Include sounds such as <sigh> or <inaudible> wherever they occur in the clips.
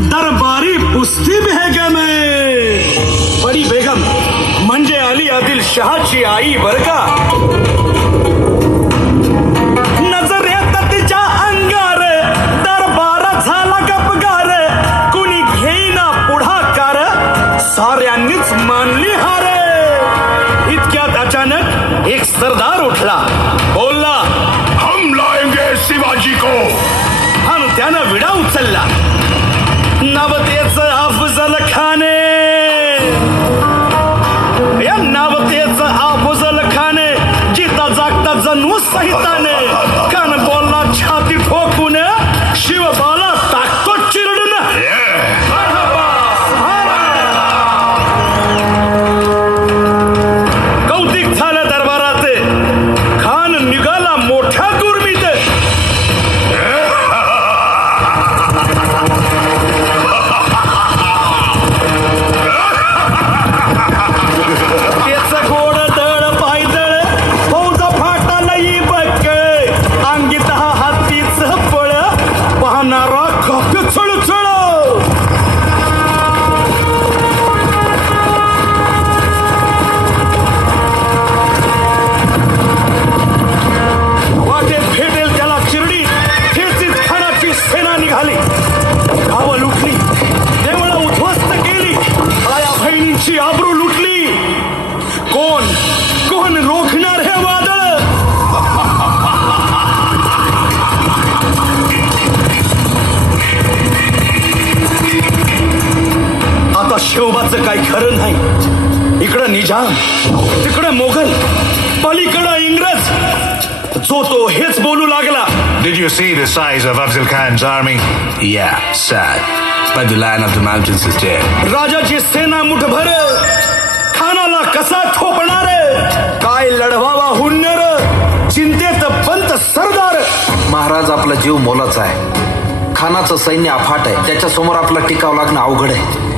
दरबारी पुस्ती बेगम बडी बेगम म्हणजे अली आदिल शहाची आई बर का नजरेत तिच्या अंगार दरबार झाला गपगार कुणी घेईना पुढाकार साऱ्यांनीच मानली हार। इतक्यात अचानक एक सर जणू काही खरं नाही. इकडं निजाम तिकडं मोगल पलीकडं इंग्रज. जो तो हेच बोलू लागला. Did you see the size of Afzal Khan's army? Yeah, sad. But the lion of the mountains is dead. राजाची सेना मुठभर. खानाला कसा ठोपणार काय लढवावा हुन्नर? चिंतेत पंत सरदार. महाराज आपला जीव मोलाचा आहे. खानाचं सैन्य अफाट आहे. त्याच्यासमोर आपला टिकाव लागणं अवघड आहे.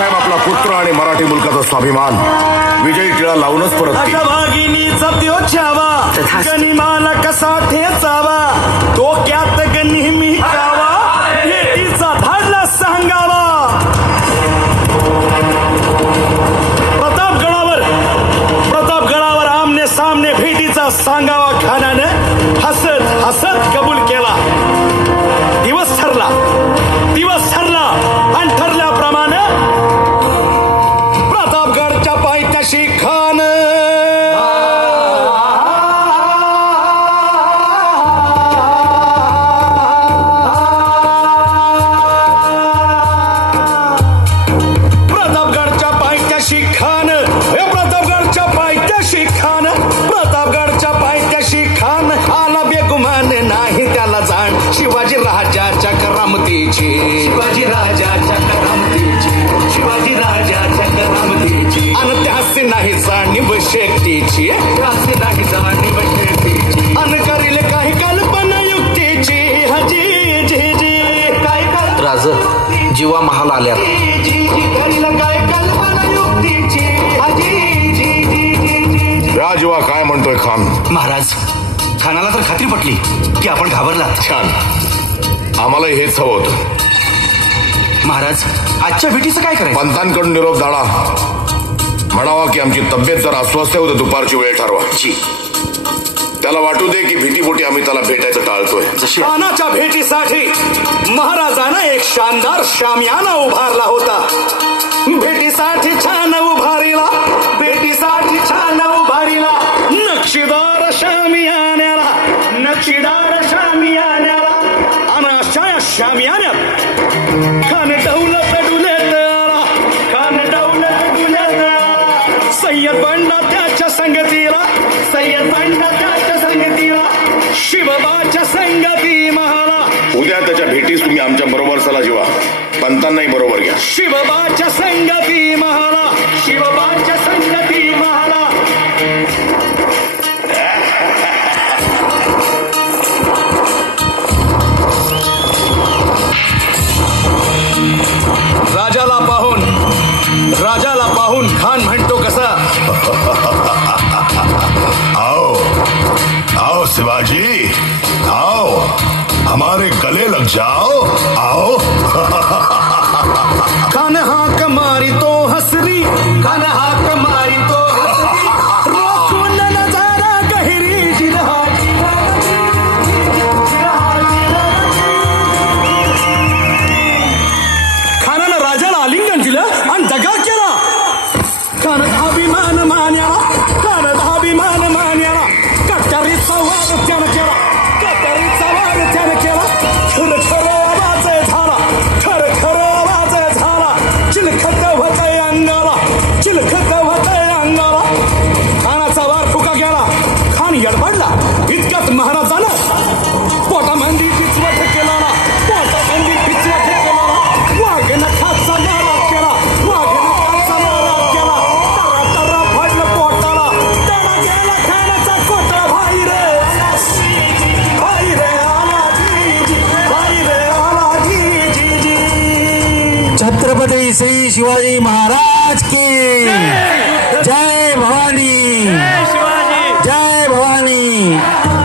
बाळासाहेब आपला पुत्र आणि मराठी मुलकाचा स्वाभिमान. विजयी टिळा लावूनच परत तथास्तु. गनिमाला कसा ठेचावा? डोक्यात ग करामतीची शिवाजी राजाच्या करामतीची शिवाजी राजाच्या करामतीची आणि त्याचे नाही जाणीव शेतीची. त्याचे नाही जाणीव शेतीची. आणि करील काही कल्पना युक्तीची. हजी जी जी काय राज जीवा महाल आल्या. काय कल्पना युक्तीची. हजी राजवा काय म्हणतोय खान? महाराज खानाला तर खात्री पटली की आपण घाबरलात. छान. आम्हाला हेच हवं होतं. महाराज आजच्या भेटीचं काय करायचं? पंतांकडून निरोप जाणा म्हणावा की आमची तब्येत जर अस्वस्थ आहे उद्या दुपारची वेळ ठरवा. जी. त्याला वाटू दे की भीतीपोटी आम्ही त्याला भेटायचं टाळतोय. जशी खानाच्या भेटीसाठी महाराजानं एक शानदार शामियाना उभारला होता. भेटीसाठी छान उभारीला भेटीसाठी छान उभारीला. नक्षीदार शामियान्याला नक्षीदार संगतीला. सय्यद पंडाच्या संगतीला. शिवबाच्या संगती महाला. उद्या त्याच्या भेटीस तुम्ही आमच्या बरोबर चला जेवा. पंतांनाही बरोबर घ्या. शिवबाच्या संगती महाला. शिवबाच्या संगती महाला. शिवाजी आओ हमारे गले लग जाओ आओ। <laughs> छत्रपती श्री शिवाजी महाराज की। जय! भवानी। जय भवानी।